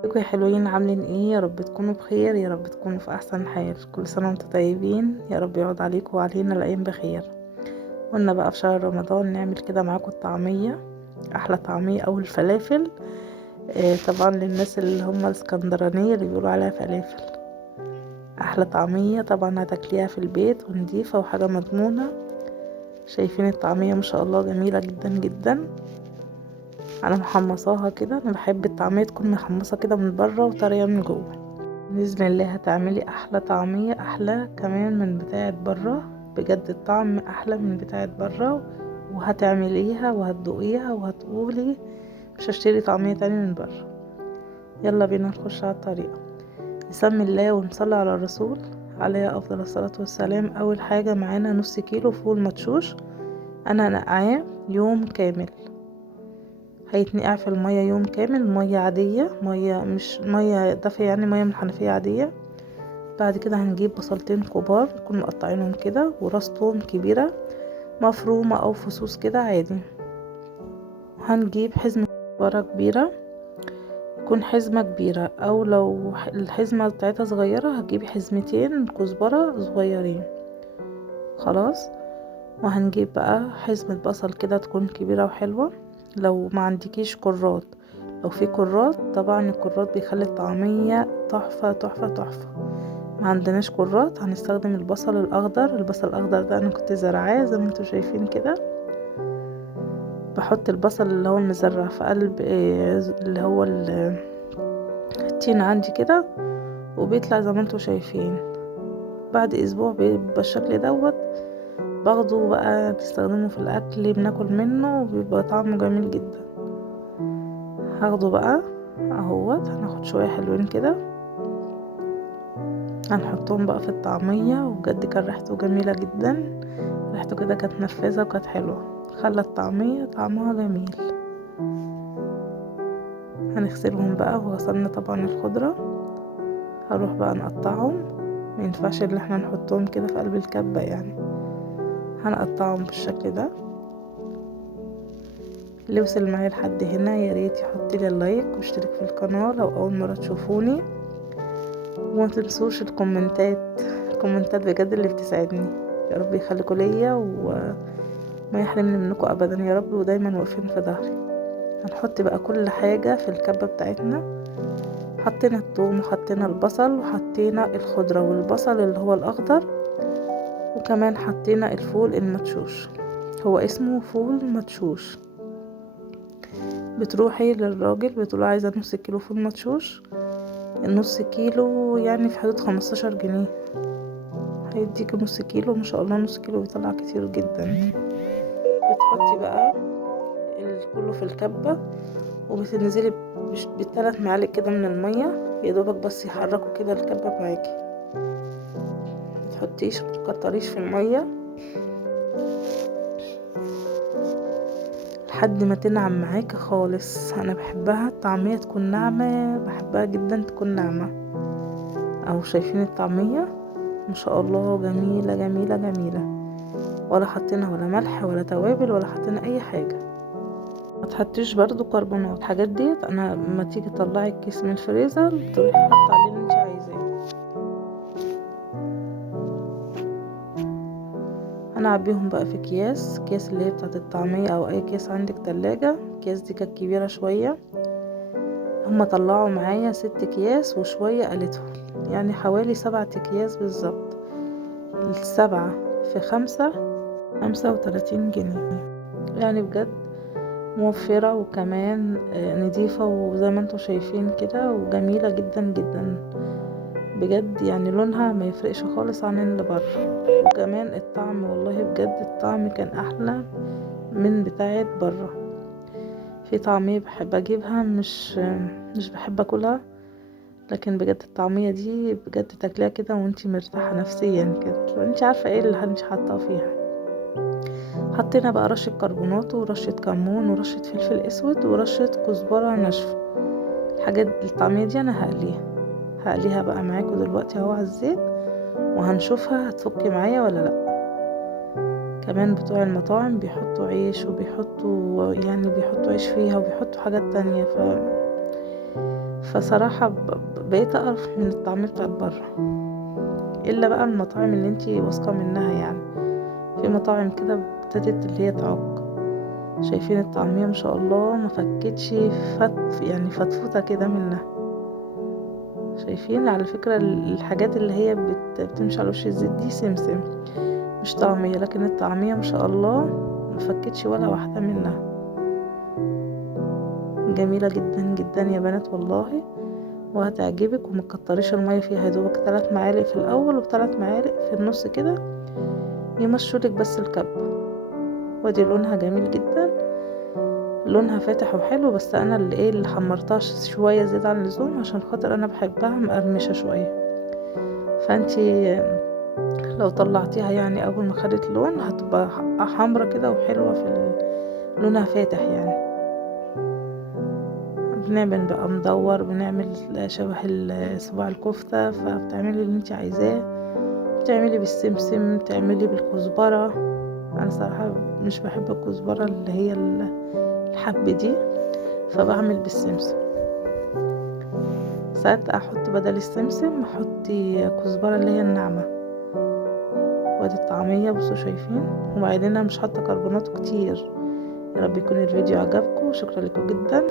ازيكم يا حلوين، عاملين ايه؟ يا رب تكونوا بخير، يا رب تكونوا في احسن حال. كل سنه وانتم طيبين، يا رب يعود عليكم وعلينا الايام بخير. قلنا بقى في شهر رمضان نعمل كده معاكم الطعميه، احلى طعميه او الفلافل. طبعا للناس اللي هم الاسكندرانيه اللي بيقولوا عليها فلافل. احلى طعميه طبعا هتاكليها في البيت ونضيفه وحاجه مضمونه. شايفين الطعميه ما شاء الله جميله جدا جدا. انا محمصاها كده، انا بحب الطعميه تكون محمصه كده من بره وطريه من جوه. بإذن الله هتعملي أحلى طعمية، أحلى كمان من بتاعة برا. بجد الطعم أحلى من بتاعة برا. وهتعمليها وهتدوقيها وهتقولي مش هشتري طعمية تاني من برا. يلا بينا نخش على الطريقة. نسمي الله ونصلي على الرسول عليه أفضل الصلاة والسلام. أول حاجة معانا نص كيلو فول مدشوش، أنا نقعاه يوم كامل. هيتنقع في المية يوم كامل، مية عادية، مية مش مية دافية، يعني مية من الحنفية عادية. بعد كده هنجيب بصلتين كبار نكون مقطعينهم كده، وراس توم كبيرة مفرومة او فصوص كده عادي. وهنجيب حزمة كزبرة كبيرة، يكون حزمة كبيرة، او لو الحزمة بتاعتها صغيرة هتجيبي حزمتين كزبرة صغيرين. خلاص. وهنجيب بقى حزمة بصل كده تكون كبيرة وحلوة. لو ما عندكيش كرات، لو في كرات طبعا الكرات بيخلي الطعمية تحفة تحفة تحفة. ما عندناش كرات هنستخدم البصل الاخضر. البصل الاخضر ده انا كنت زرعاه زي ما انتم شايفين كده. بحط البصل اللي هو المزرع في قلب اللي هو التين عندي كده، وبيطلع زي ما انتم شايفين. بعد اسبوع بيبقى الشكل دوت. باخده بقى نستخدمه في الاكل، بناكل منه وبيبقى طعمه جميل جدا. هاخده بقى اهوت، هناخد شوية حلوين كده هنحطهم بقى في الطعمية. وبجد كان ريحته جميلة جدا، ريحته كده كانت نفاذة وكانت حلوة، خلى الطعمية طعمها جميل. هنغسلهم بقى، وغسلنا طبعا الخضرة. هروح بقى نقطعهم. مينفعش ان احنا نحطهم كده في قلب الكبة يعني، هنقطعهم بالشكل ده. اللي وصل معايا لحد هنا يا ريت يحط لي اللايك واشترك في القناة لو اول مرة تشوفوني. وما تنسوش الكومنتات بجد اللي بتساعدني. يا رب يخليكوا ليا وما يحرمني منكم ابدا يا رب، ودايما واقفين في ظهري. هنحط بقى كل حاجة في الكبة بتاعتنا. حطينا الثوم وحطينا البصل وحطينا الخضرة والبصل اللي هو الاخضر، وكمان حطينا الفول المدشوش. هو اسمه فول مدشوش. بتروحي للراجل بتقوله عايزة نص كيلو فول مدشوش. النص كيلو يعني في حدود 15 جنيه، هيديك نص كيلو. ما شاء الله نص كيلو بيطلع كتير جدا. بتحطي بقى كله في الكبة، وبتنزلي ب3 معالق كده من المية، يا دوبك بس يحركوا كده الكبة معاكي. متحطيش متكتريش في المية لحد ما تنعم معاكي خالص. انا بحبها الطعمية تكون ناعمة، بحبها جدا تكون ناعمة. او شايفين الطعمية ما شاء الله جميلة جميلة جميلة. ولا حطينا ولا ملح ولا توابل ولا حطينا اي حاجة. ما تحطيش برضو كربونات الحاجات ديت. انا لما تيجي تطلعي الكيس من الفريزر تروحي حاطه عليه اللي انت عايزاه. هنعبيهم بقى في اكياس اللي هي بتاعت الطعمية، او اي كيس عندك تلاجة. الكياس دي كانت كبيرة شوية. هما طلعوا معايا 6 اكياس وشوية قالتهم، يعني حوالي 7 اكياس بالظبط. السبعة في 35 جنيه. يعني بجد موفرة، وكمان نضيفة، وزي ما انتوا شايفين كده، وجميلة جدا جدا بجد. يعني لونها ما يفرقش خالص عن اللي بره. وكمان الطعم والله بجد الطعم كان احلى من بتاعه بره. في طعمية بحب اجيبها مش بحب اكلها، لكن بجد الطعمية دي بجد تاكليها كده وانتي مرتاحة نفسيا كده، انتي عارفة ايه اللي انتي حاطاه فيها. حطينا بقى رشة كربونات ورشة كمون ورشة فلفل اسود ورشة كزبرة ناشفة. الحاجات الطعمية دي انا هقليها بقى معاكم دلوقتي اهو على الزيت، وهنشوفها هتفك معايا ولا لا. كمان بتوع المطاعم بيحطوا عيش، وبيحطوا يعني بيحطوا عيش فيها، وبيحطوا حاجات تانية. فصراحة بقيت اقرف من الطعمية بتاعت بره، الا بقى المطاعم اللي انتي واثقة منها يعني. في مطاعم كده ابتدت اللي هي تعق. شايفين الطعمية ما شاء الله ما فكتش يعني فتفوتة كده منها. شايفين على فكرة الحاجات اللي هي بتمشي على وش الزيت دي سمسم مش طعمية، لكن الطعمية ما شاء الله ما فكتش ولا واحدة منها. جميلة جدا جدا يا بنات والله، وهتعجبك. ومكتريش المية فيها، يدوبك 3 معالق في الاول و3 معالق في النص كده يمشولك بس الكب. ودي لونها جميل جدا، لونها فاتح وحلو، بس انا اللي حمرتها شويه زيادة عن اللزوم عشان خاطر انا بحبها مقرمشه شويه. فانتي لو طلعتيها يعني اول ما خدت لون هتبقى حمرا كده وحلوه لونها فاتح يعني. بنعمل بقى مدور، بنعمل شبه صباع الكفته، فبتعملي اللي انتي عايزاه. بتعملي بالسمسم، تعملي بالكزبره. انا صراحه مش بحب الكزبره اللي هي الحب دي، فبعمل بالسمسم. ساعات احط بدل السمسم احط كزبره اللي هي الناعمه. وادي الطعميه بصوا شايفين. وبعدين انا مش حاطه كربونات كتير. يا رب يكون الفيديو عجبكم، شكرا لكم جدا.